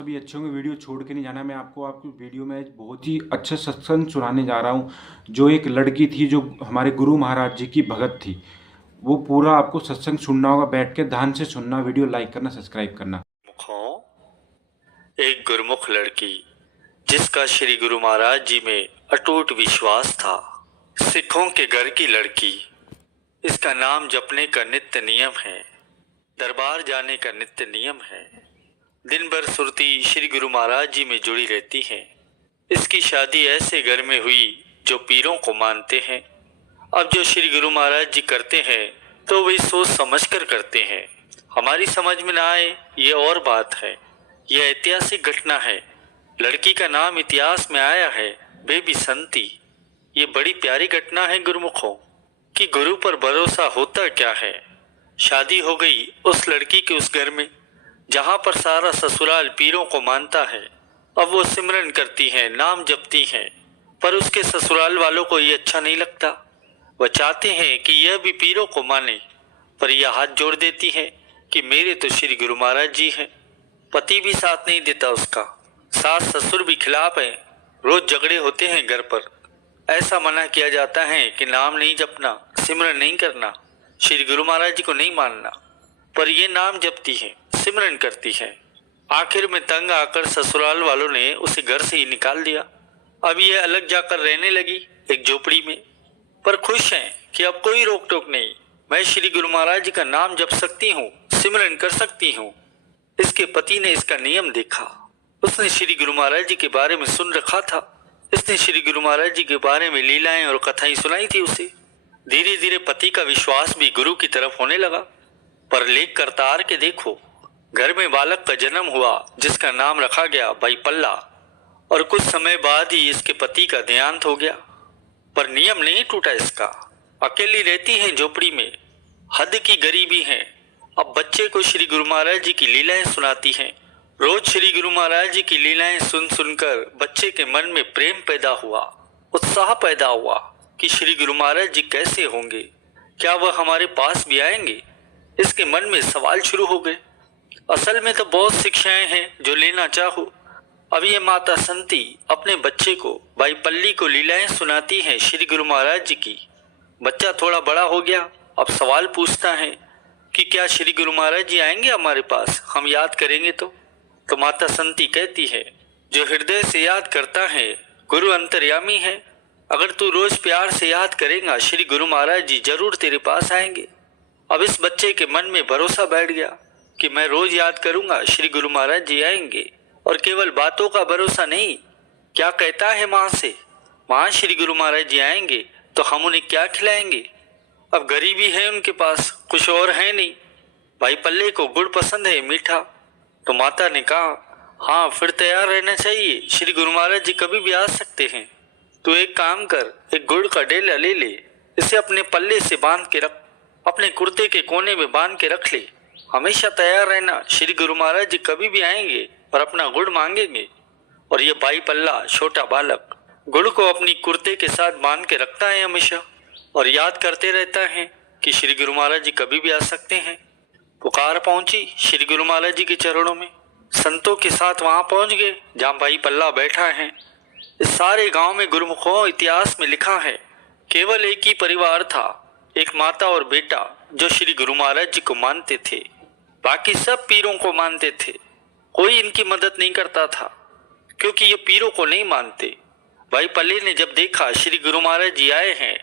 अभी अच्छे होंगे। वीडियो छोड़ के नहीं जाना। मैं आपको वीडियो में एक बहुत ही अच्छा सत्संग सुनाने जा रहा हूँ। जो एक लड़की थी, जो हमारे गुरु महाराज जी की भगत थी, वो पूरा आपको सत्संग सुनना होगा। बैठ के ध्यान से सुनना। वीडियो लाइक करना, सब्सक्राइब करना। एक गुरमुख लड़की जिसका श्री गुरु महाराज जी में अटूट विश्वास था। सिखों के घर की लड़की, इसका नाम जपने का नित्य नियम है, दरबार जाने का नित्य नियम है। दिन भर सुरती श्री गुरु महाराज जी में जुड़ी रहती है। इसकी शादी ऐसे घर में हुई जो पीरों को मानते हैं। अब जो श्री गुरु महाराज जी करते हैं तो वे सोच समझ कर करते हैं। हमारी समझ में ना आए ये और बात है। यह ऐतिहासिक घटना है। लड़की का नाम इतिहास में आया है, बेबी संती। ये बड़ी प्यारी घटना है गुरुमुखों कि गुरु पर भरोसा होता क्या है। शादी हो गई उस लड़की के उस घर में जहां पर सारा ससुराल पीरों को मानता है। अब वो सिमरन करती है, नाम जपती है, पर उसके ससुराल वालों को ये अच्छा नहीं लगता। वह चाहते हैं कि यह भी पीरों को माने, पर यह हाथ जोड़ देती है कि मेरे तो श्री गुरु महाराज जी हैं। पति भी साथ नहीं देता उसका, सास ससुर भी खिलाफ है। रोज झगड़े होते हैं घर पर। ऐसा मना किया जाता है कि नाम नहीं जपना, सिमरन नहीं करना, श्री गुरु महाराज जी को नहीं मानना, पर ये नाम जपती है, सिमरन करती है। आखिर में तंग आकर ससुराल वालों ने उसे घर से ही निकाल दिया। अब ये अलग जाकर रहने लगी एक झोपड़ी में, पर खुश हैं कि अब कोई रोक टोक नहीं। मैं श्री गुरु महाराज जी का नाम जप सकती हूँ, सिमरन कर सकती हूँ। इसके पति ने इसका नियम देखा। उसने श्री गुरु महाराज जी के बारे में सुन रखा था। इसने श्री गुरु महाराज जी के बारे में लीलाएं और कथाएं सुनाई थी उसे। धीरे धीरे पति का विश्वास भी गुरु की तरफ होने लगा। पर लेख करतार के देखो, घर में बालक का जन्म हुआ जिसका नाम रखा गया भाई पल्ला, और कुछ समय बाद ही इसके पति का देहांत हो गया। पर नियम नहीं टूटा इसका। अकेली रहती है झोपड़ी में, हद की गरीबी है। अब बच्चे को श्री गुरु महाराज जी की लीलाएं सुनाती हैं। रोज श्री गुरु महाराज जी की लीलाएं सुन सुनकर बच्चे के मन में प्रेम पैदा हुआ, उत्साह पैदा हुआ कि श्री गुरु महाराज जी कैसे होंगे, क्या वह हमारे पास भी आएंगे। इसके मन में सवाल शुरू हो गए। असल में तो बहुत शिक्षाएं हैं जो लेना चाहो। अब ये माता संती अपने बच्चे को भाई पल्ली को लीलाएं सुनाती है श्री गुरु महाराज जी की। बच्चा थोड़ा बड़ा हो गया, अब सवाल पूछता है कि क्या श्री गुरु महाराज जी आएंगे हमारे पास, हम याद करेंगे तो माता संती कहती है, जो हृदय से याद करता है गुरु अंतर्यामी है। अगर तू रोज प्यार से याद करेगा श्री गुरु महाराज जी जरूर तेरे पास आएंगे। अब इस बच्चे के मन में भरोसा बैठ गया कि मैं रोज याद करूंगा श्री गुरु महाराज जी आएंगे। और केवल बातों का भरोसा नहीं, क्या कहता है माँ से, माँ श्री गुरु महाराज जी आएंगे तो हम उन्हें क्या खिलाएंगे। अब गरीबी है उनके पास, कुछ और है नहीं। भाई पल्ले को गुड़ पसंद है, मीठा। तो माता ने कहा, हाँ फिर तैयार रहना चाहिए, श्री गुरु महाराज जी कभी भी आ सकते हैं। तू एक काम कर, एक गुड़ का डेला ले ले, इसे अपने पल्ले से बांध के रख, अपने कुर्ते के कोने में बांध के रख ले। हमेशा तैयार रहना, श्री गुरु महाराज जी कभी भी आएंगे और अपना गुड़ मांगेंगे। और ये भाई पल्ला, छोटा बालक, गुड़ को अपनी कुर्ते के साथ बांध के रखता है हमेशा, और याद करते रहता है कि श्री गुरु महाराज जी कभी भी आ सकते हैं। पुकार पहुंची श्री गुरु महाराज जी के चरणों में। संतों के साथ वहां पहुंच गए जहां भाई पल्ला बैठा है। इस सारे गांव में गुरुमुखों इतिहास में लिखा है, केवल एक ही परिवार था, एक माता और बेटा, जो श्री गुरु महाराज जी को मानते थे। बाकी सब पीरों को मानते थे। कोई इनकी मदद नहीं करता था क्योंकि ये पीरों को नहीं मानते। भाई पल्ले ने जब देखा श्री गुरु महाराज जी आए हैं,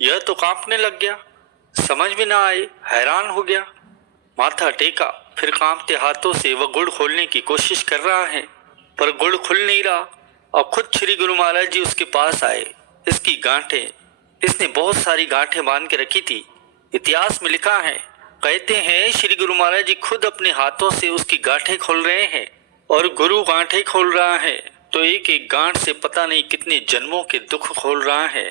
यह तो कांपने लग गया। समझ में ना आए, हैरान हो गया। माथा टेका, फिर कांपते हाथों से वह गुड़ खोलने की कोशिश कर रहा है, पर गुड़ खुल नहीं रहा। और खुद श्री गुरु महाराज जी उसके पास आए। इसकी गांठें, इसने बहुत सारी गांठें बांध के रखी थी। इतिहास में लिखा है, कहते हैं श्री गुरु महाराज जी खुद अपने हाथों से उसकी गांठें खोल रहे हैं। और गुरु गांठें खोल रहा है तो एक एक गांठ से पता नहीं कितने जन्मों के दुख खोल रहा है।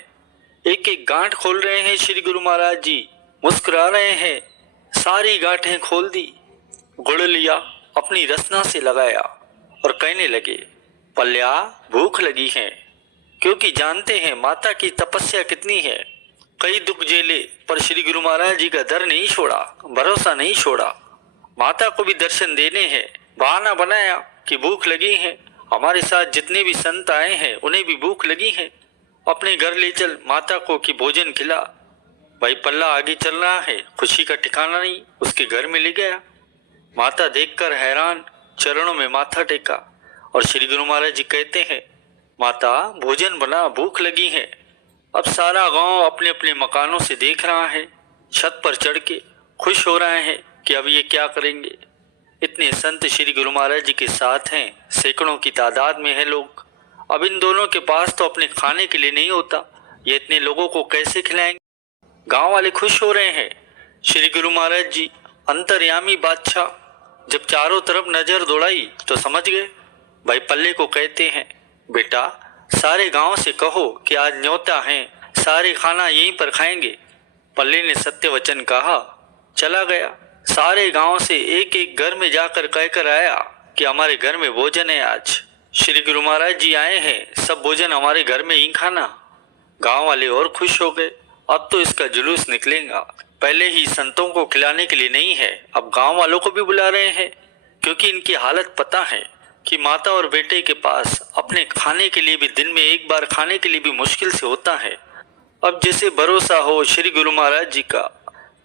एक एक गांठ खोल रहे हैं श्री गुरु महाराज जी, मुस्कुरा रहे हैं। सारी गांठें खोल दी, गुड़ लिया, अपनी रसना से लगाया और कहने लगे, पल्ल्या भूख लगी है। क्योंकि जानते हैं माता की तपस्या कितनी है। कई दुख झेले पर श्री गुरु महाराज जी का दर नहीं छोड़ा, भरोसा नहीं छोड़ा। माता को भी दर्शन देने हैं, बहाना बनाया कि भूख लगी है। हमारे साथ जितने भी संत आए हैं उन्हें भी भूख लगी है। अपने घर ले चल माता को कि भोजन खिला। भाई पल्ला आगे चल रहा है, खुशी का ठिकाना नहीं, उसके घर में ले गया। माता देखकर हैरान, चरणों में माथा टेका और श्री गुरु महाराज जी कहते हैं, माता भोजन बना, भूख लगी है। अब सारा गांव अपने अपने मकानों से देख रहा है, छत पर चढ़ के खुश हो रहे हैं कि अब ये क्या करेंगे। इतने संत श्री गुरु महाराज जी के साथ हैं, सैकड़ों की तादाद में है लोग। अब इन दोनों के पास तो अपने खाने के लिए नहीं होता, ये इतने लोगों को कैसे खिलाएंगे। गांव वाले खुश हो रहे हैं। श्री गुरु महाराज जी अंतर्यामी बादशाह जब चारों तरफ नजर दौड़ाई तो समझ गए। भाई पल्ले को कहते हैं, बेटा सारे गांव से कहो कि आज न्योता है, सारे खाना यहीं पर खाएंगे। पल्ले ने सत्य वचन कहा, चला गया। सारे गांव से एक एक घर में जाकर कहकर आया कि हमारे घर में भोजन है, आज श्री गुरु महाराज जी आए हैं, सब भोजन हमारे घर में ही खाना। गांव वाले और खुश हो गए, अब तो इसका जुलूस निकलेगा। पहले ही संतों को खिलाने के लिए नहीं है, अब गांव वालों को भी बुला रहे हैं, क्योंकि इनकी हालत पता है कि माता और बेटे के पास अपने खाने के लिए भी, दिन में एक बार खाने के लिए भी मुश्किल से होता है। अब जिसे भरोसा हो श्री गुरु महाराज जी का,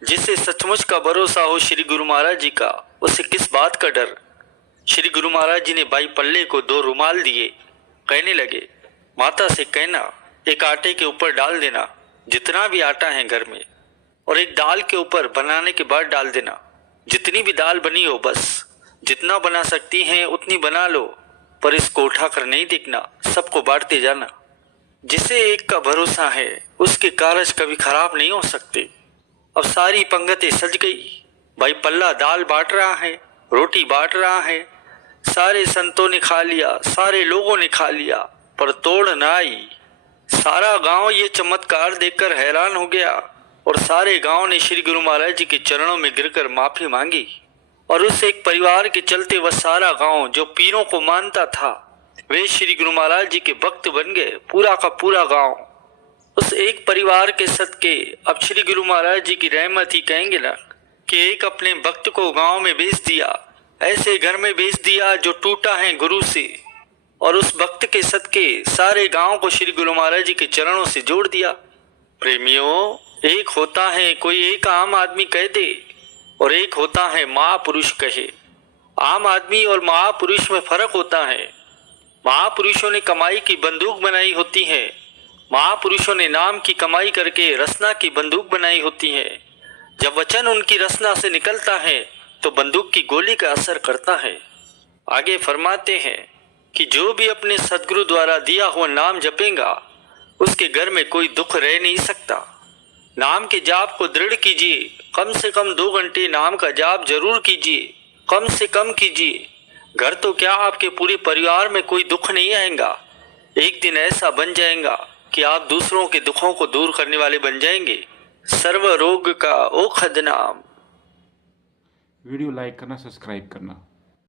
जिसे सचमुच का भरोसा हो श्री गुरु महाराज जी का, उसे किस बात का डर। श्री गुरु महाराज जी ने भाई पल्ले को 2 रुमाल दिए, कहने लगे, माता से कहना एक आटे के ऊपर डाल देना जितना भी आटा है घर में, और एक दाल के ऊपर बनाने के बाद डाल देना। जितनी भी दाल बनी हो बस जितना बना सकती हैं उतनी बना लो, पर इसको उठाकर नहीं देखना, सबको बांटते जाना। जिसे एक का भरोसा है उसके कारज कभी खराब नहीं हो सकते। अब सारी पंगतें सज गई। भाई पल्ला दाल बांट रहा है, रोटी बांट रहा है। सारे संतों ने खा लिया, सारे लोगों ने खा लिया, पर तोड़ न आई। सारा गांव ये चमत्कार देखकर हैरान हो गया और सारे गांव ने श्री गुरु महाराज जी के चरणों में गिरकर माफी मांगी। और उस एक परिवार के चलते वह सारा गांव जो पीरों को मानता था, वे श्री गुरु महाराज जी के भक्त बन गए, पूरा का पूरा गांव। उस एक परिवार के सदके अब श्री गुरु महाराज जी की रहमत ही कहेंगे ना, कि एक अपने भक्त को गांव में भेज दिया, ऐसे घर में भेज दिया जो टूटा है गुरु से, और उस भक्त के सदके सारे गांव को श्री गुरु महाराज जी के चरणों से जोड़ दिया। प्रेमियों, एक होता है कोई एक आम आदमी कह दे, और एक होता है महापुरुष कहे। आम आदमी और महापुरुष में फर्क होता है। महापुरुषों ने कमाई की बंदूक बनाई होती है, महापुरुषों ने नाम की कमाई करके रसना की बंदूक बनाई होती है। जब वचन उनकी रसना से निकलता है तो बंदूक की गोली का असर करता है। आगे फरमाते हैं कि जो भी अपने सदगुरु द्वारा दिया हुआ नाम जपेगा उसके घर में कोई दुख रह नहीं सकता। नाम के जाप को दृढ़ कीजिए, कम से कम 2 घंटे नाम का जाप जरूर कीजिए, कम से कम कीजिए। घर तो क्या आपके पूरे परिवार में कोई दुख नहीं आएगा। एक दिन ऐसा बन जाएगा कि आप दूसरों के दुखों को दूर करने वाले बन जाएंगे। सर्व रोग का औषध नाम। वीडियो लाइक करना, सब्सक्राइब करना।